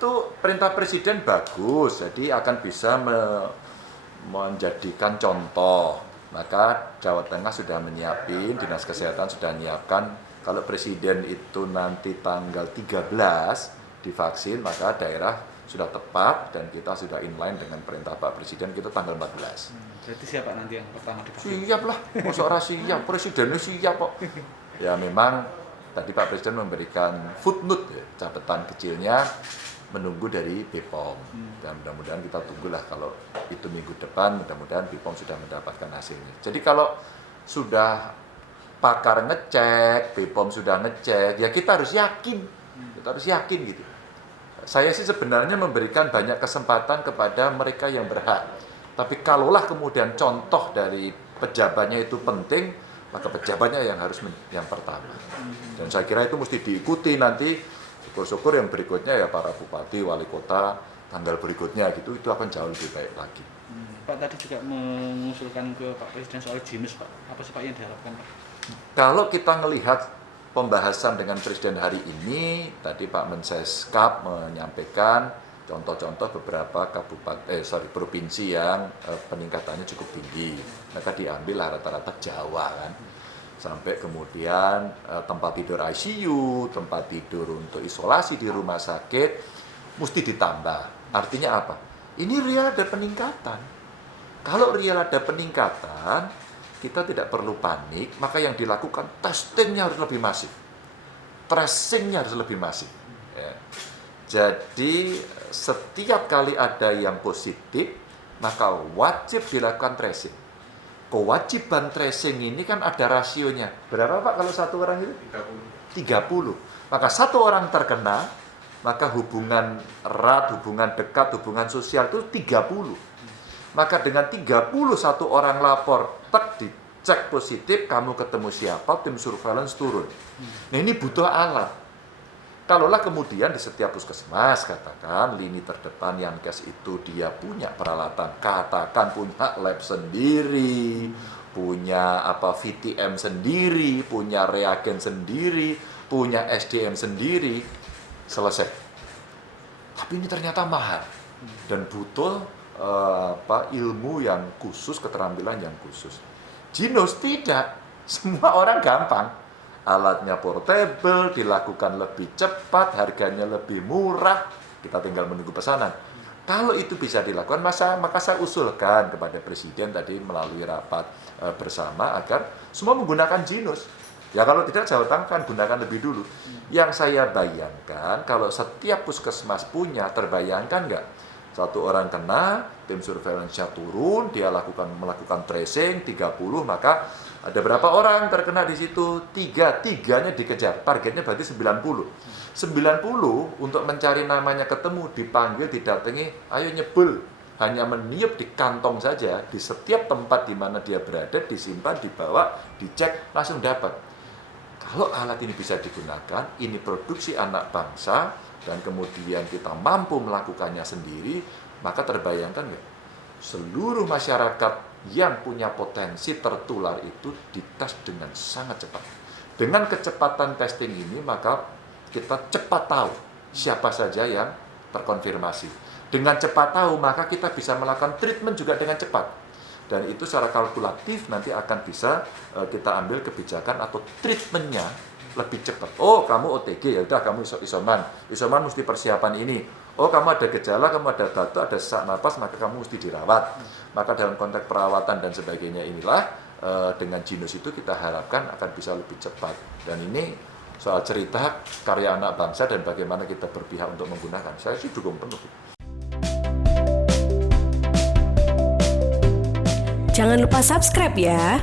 itu perintah presiden bagus, jadi akan bisa menjadikan contoh. Maka Jawa Tengah sudah menyiapin, Dinas Kesehatan sudah menyiapkan, kalau presiden itu nanti tanggal 13 divaksin, maka daerah sudah tepat dan kita sudah inline dengan perintah Pak Presiden, kita tanggal 14. Berarti siapa nanti yang pertama divaksin? Siap lah, masa ora siap, presidennya siap kok. Ya memang tadi Pak Presiden memberikan footnote ya, catatan kecilnya, menunggu dari BPOM. Dan mudah-mudahan kita tunggulah kalau itu minggu depan, mudah-mudahan BPOM sudah mendapatkan hasilnya. Jadi kalau sudah pakar ngecek, BPOM sudah ngecek, ya kita harus yakin. Kita harus yakin gitu. Saya sih sebenarnya memberikan banyak kesempatan kepada mereka yang berhak. Tapi kalaulah kemudian contoh dari pejabatnya itu penting, maka pejabatnya yang harus yang pertama. Dan saya kira itu mesti diikuti nanti, syukur-syukur yang berikutnya ya para bupati, wali kota, tanggal berikutnya gitu, itu akan jauh lebih baik lagi. Pak tadi juga mengusulkan ke Pak Presiden soal Jinus, Pak. Apa sih Pak yang diharapkan, Pak? Kalau kita melihat pembahasan dengan Presiden hari ini, tadi Pak Menseskap menyampaikan contoh-contoh beberapa provinsi yang peningkatannya cukup tinggi. Maka diambil rata-rata Jawa kan. Sampai kemudian tempat tidur ICU, tempat tidur untuk isolasi di rumah sakit mesti ditambah. Artinya apa? Ini real ada peningkatan. Kalau real ada peningkatan, kita tidak perlu panik, maka yang dilakukan testingnya harus lebih masif, tracingnya harus lebih masif. Ya. Jadi setiap kali ada yang positif, maka wajib dilakukan tracing. Kewajiban tracing ini kan ada rasionya. Berapa Pak kalau satu orang itu? 30. Maka satu orang terkena, maka hubungan erat, hubungan dekat, hubungan sosial itu 30. Maka dengan 31 orang lapor, dicek positif, kamu ketemu siapa, tim surveillance turun. Nah ini butuh alat. Kalaulah kemudian di setiap puskesmas, katakan lini terdepan yang kes itu dia punya peralatan, katakan punya lab sendiri, punya VTM sendiri, punya reagen sendiri, punya SDM sendiri, selesai. Tapi ini ternyata mahal dan butuh ilmu yang khusus, keterampilan yang khusus. Jinus tidak, semua orang gampang. Alatnya portable, dilakukan lebih cepat, harganya lebih murah, kita tinggal menunggu pesanan. Kalau itu bisa dilakukan, maka saya usulkan kepada Presiden tadi melalui rapat bersama agar semua menggunakan Jinus. Ya kalau tidak Jawa Tengah kan gunakan lebih dulu. Yang saya bayangkan, kalau setiap puskesmas punya, terbayangkan nggak? Satu orang kena, tim surveillance-nya turun, dia melakukan tracing 30, maka ada berapa orang terkena di situ? Tiganya dikejar, targetnya berarti 90. 90 untuk mencari namanya ketemu, dipanggil, didatangi, ayo nyebul. Hanya meniup di kantong saja, di setiap tempat di mana dia berada, disimpan, dibawa, dicek, langsung dapat. Kalau alat ini bisa digunakan, ini produksi anak bangsa, dan kemudian kita mampu melakukannya sendiri, maka terbayangkan nggak? Seluruh masyarakat yang punya potensi tertular itu dites dengan sangat cepat. Dengan kecepatan testing ini, maka kita cepat tahu siapa saja yang terkonfirmasi. Dengan cepat tahu, maka kita bisa melakukan treatment juga dengan cepat. Dan itu secara kalkulatif nanti akan bisa kita ambil kebijakan atau treatmentnya lebih cepat. Oh, kamu OTG, ya udah kamu isoman. Isoman mesti persiapan ini. Oh, kamu ada gejala, kamu ada batuk, ada sesak napas, maka kamu mesti dirawat. Maka dalam konteks perawatan dan sebagainya inilah dengan Jinus itu kita harapkan akan bisa lebih cepat. Dan ini soal cerita karya anak bangsa dan bagaimana kita berpihak untuk menggunakan. Saya sih dukung penuh. Jangan lupa subscribe ya.